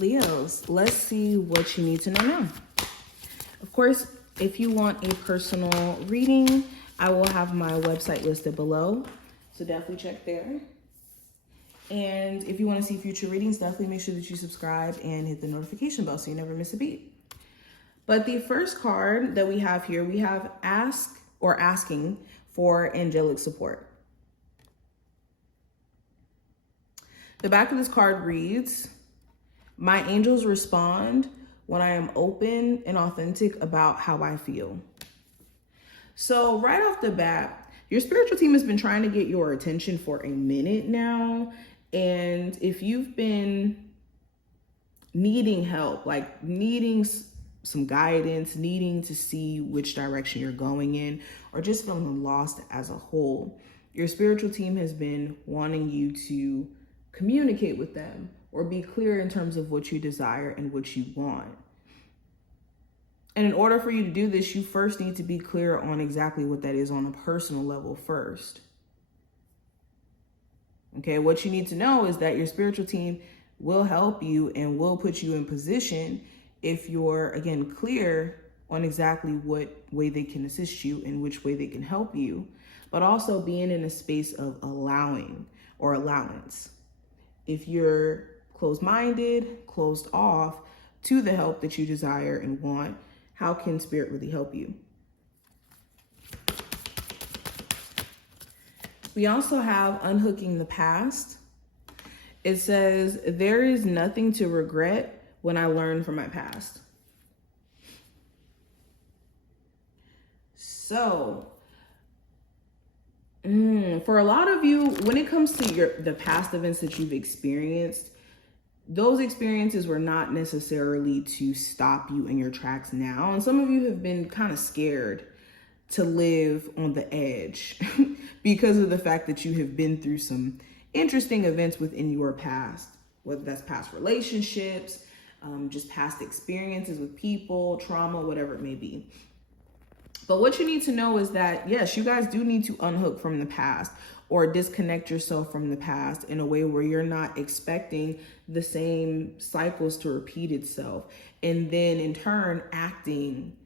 Leos, let's see what you need to know now. Of course, if you want a personal reading, I will have my website listed below. So definitely check there. And if you want to see future readings, definitely make sure that you subscribe and hit the notification bell so you never miss a beat. But the first card that we have here, we have ask or asking for angelic support. The back of this card reads, my angels respond when I am open and authentic about how I feel. So right off the bat, your spiritual team has been trying to get your attention for a minute now. And if you've been needing help, like needing some guidance, needing to see which direction you're going in, or just feeling lost as a whole, your spiritual team has been wanting you to communicate with them or be clear in terms of what you desire and what you want. And in order for you to do this, you first need to be clear on exactly what that is on a personal level first. Okay, what you need to know is that your spiritual team will help you and will put you in position if you're, again, clear on exactly what way they can assist you and which way they can help you, but also being in a space of allowing or allowance. If you're closed-minded, closed off to the help that you desire and want, how can Spirit really help you? We also have unhooking the past. It says, there is nothing to regret when I learn from my past. So, for a lot of you, when it comes to the past events that you've experienced, those experiences were not necessarily to stop you in your tracks now. And some of you have been kind of scared to live on the edge because of the fact that you have been through some interesting events within your past, whether that's past relationships, just past experiences with people, trauma, whatever it may be. But what you need to know is that, yes, you guys do need to unhook from the past or disconnect yourself from the past in a way where you're not expecting the same cycles to repeat itself. And then in turn, acting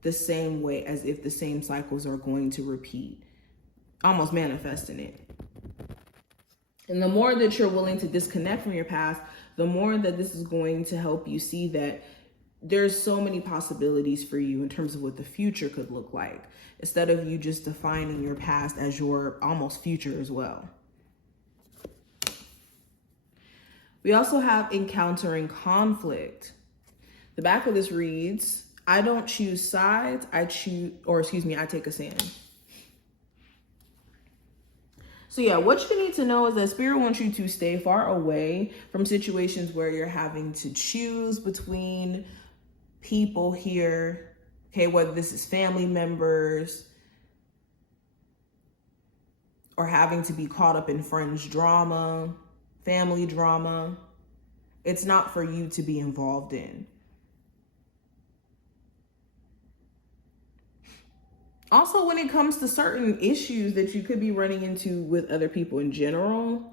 the same way as if the same cycles are going to repeat, almost manifesting it. And the more that you're willing to disconnect from your past, the more that this is going to help you see that there's so many possibilities for you in terms of what the future could look like, instead of you just defining your past as your almost future as well. We also have encountering conflict. The back of this reads, I don't choose sides, I take a stand. So yeah, what you need to know is that Spirit wants you to stay far away from situations where you're having to choose between people here, okay, whether this is family members or having to be caught up in friends drama, family drama. It's not for you to be involved in. Also, when it comes to certain issues that you could be running into with other people in general,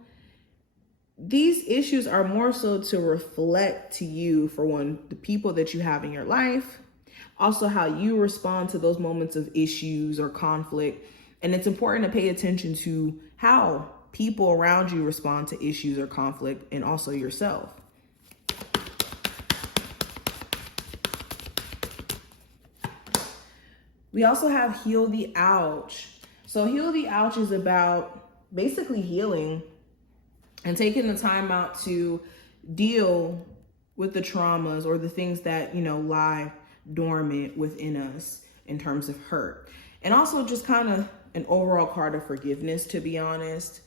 these issues are more so to reflect to you, for one, the people that you have in your life, also how you respond to those moments of issues or conflict. And it's important to pay attention to how people around you respond to issues or conflict, and also yourself. We also have heal the ouch. So heal the ouch is about basically healing and taking the time out to deal with the traumas or the things that, lie dormant within us in terms of hurt. And also just kind of an overall card of forgiveness, to be honest.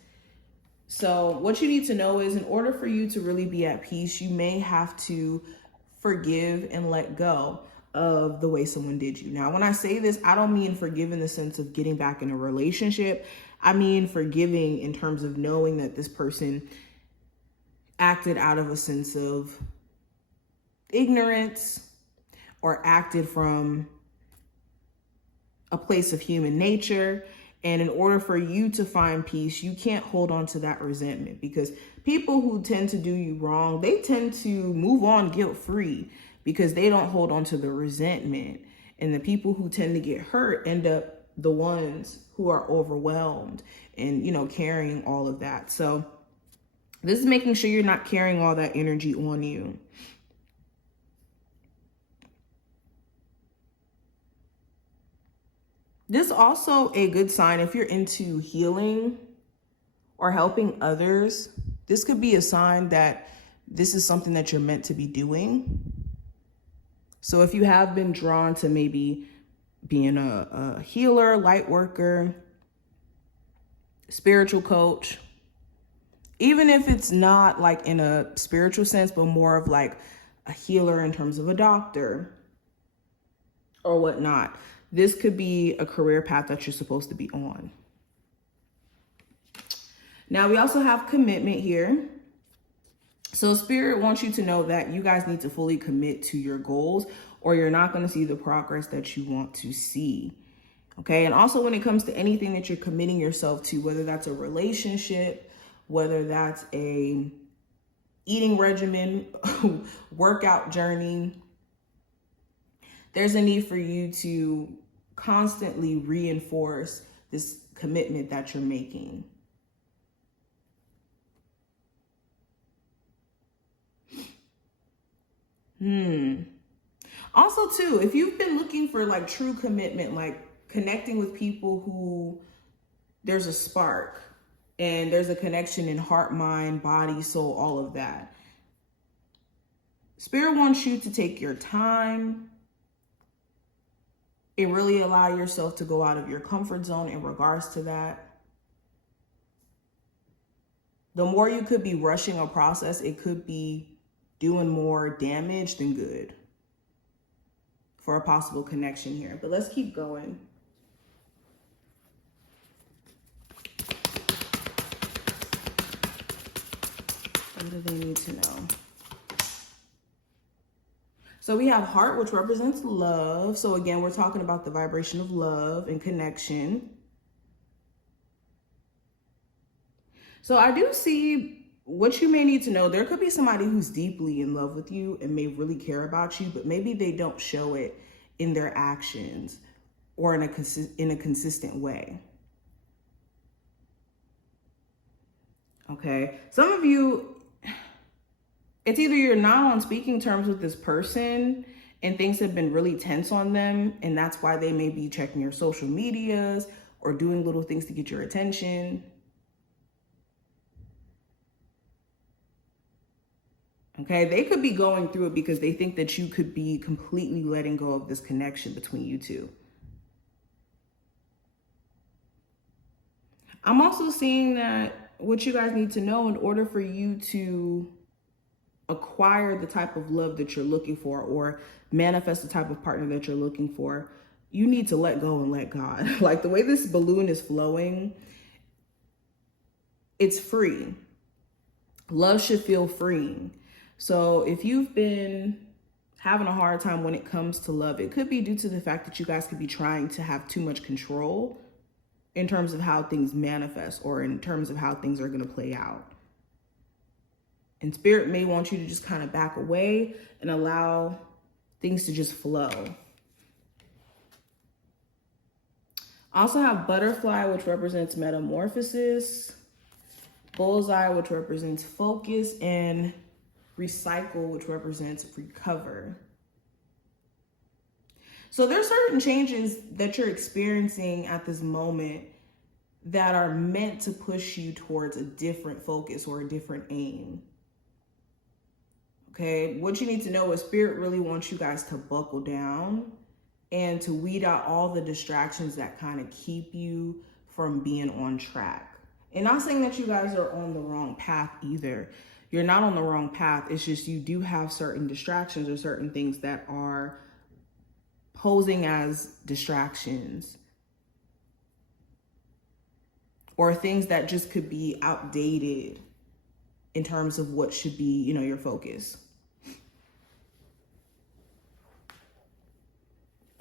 So what you need to know is, in order for you to really be at peace, you may have to forgive and let go of the way someone did you. Now, when I say this, I don't mean forgive in the sense of getting back in a relationship. I mean forgiving in terms of knowing that this person acted out of a sense of ignorance or acted from a place of human nature And in order for you to find peace, you can't hold on to that resentment, because people who tend to do you wrong, they tend to move on guilt-free because they don't hold on to the resentment. And the people who tend to get hurt end up the ones who are overwhelmed and, carrying all of that. So this is making sure you're not carrying all that energy on you. This is also a good sign if you're into healing or helping others. This could be a sign that this is something that you're meant to be doing. So if you have been drawn to maybe being a healer, light worker, spiritual coach, even if it's not like in a spiritual sense, but more of like a healer in terms of a doctor or whatnot, this could be a career path that you're supposed to be on. Now, we also have commitment here. So Spirit wants you to know that you guys need to fully commit to your goals, or you're not going to see the progress that you want to see. Okay. And also when it comes to anything that you're committing yourself to, whether that's a relationship, whether that's a eating regimen, workout journey, there's a need for you to constantly reinforce this commitment that you're making. Also too, if you've been looking for like true commitment, like connecting with people who there's a spark and there's a connection in heart, mind, body, soul, all of that. Spirit wants you to take your time and really allow yourself to go out of your comfort zone in regards to that. The more you could be rushing a process, it could be doing more damage than good for a possible connection here. But let's keep going. What do they need to know? So we have heart, which represents love. So again, we're talking about the vibration of love and connection. So I do see what you may need to know. There could be somebody who's deeply in love with you and may really care about you, but maybe they don't show it in their actions or in a consistent way. Okay. Some of you, it's either you're not on speaking terms with this person and things have been really tense on them, and that's why they may be checking your social medias or doing little things to get your attention. Okay, they could be going through it because they think that you could be completely letting go of this connection between you two. I'm also seeing that what you guys need to know in order for you to acquire the type of love that you're looking for or manifest the type of partner that you're looking for, you need to let go and let God. Like the way this balloon is flowing, it's free. Love should feel freeing. So if you've been having a hard time when it comes to love, it could be due to the fact that you guys could be trying to have too much control in terms of how things manifest or in terms of how things are going to play out. And Spirit may want you to just kind of back away and allow things to just flow. I also have butterfly, which represents metamorphosis, bullseye, which represents focus, and recycle, which represents recover. So there's certain changes that you're experiencing at this moment that are meant to push you towards a different focus or a different aim. Okay, what you need to know is Spirit really wants you guys to buckle down and to weed out all the distractions that kind of keep you from being on track. And not saying that you guys are on the wrong path either. You're not on the wrong path. It's just you do have certain distractions or certain things that are posing as distractions or things that just could be outdated in terms of what should be, your focus.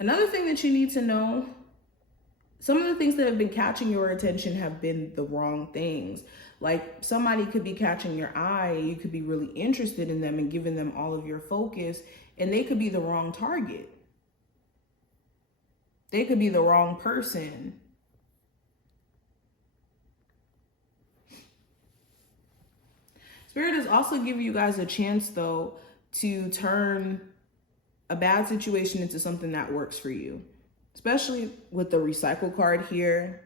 Another thing that you need to know some of the things that have been catching your attention have been the wrong things. Like somebody could be catching your eye, you could be really interested in them and giving them all of your focus, and they could be the wrong target. They could be the wrong person. Spirit is also giving you guys a chance, though, to turn a bad situation into something that works for you, especially with the recycle card here.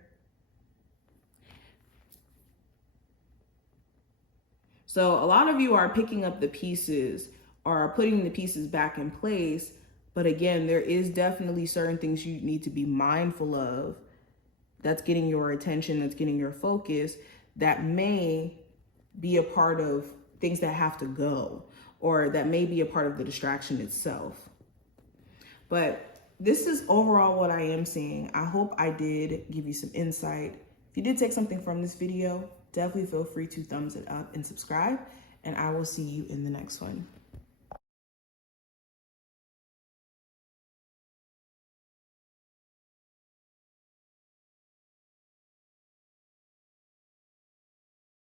So a lot of you are picking up the pieces or are putting the pieces back in place. But again, there is definitely certain things you need to be mindful of that's getting your attention, that's getting your focus, that may be a part of things that have to go, or that may be a part of the distraction itself. But this is overall what I am seeing. I hope I did give you some insight. If you did take something from this video, definitely feel free to thumbs it up and subscribe, and I will see you in the next one.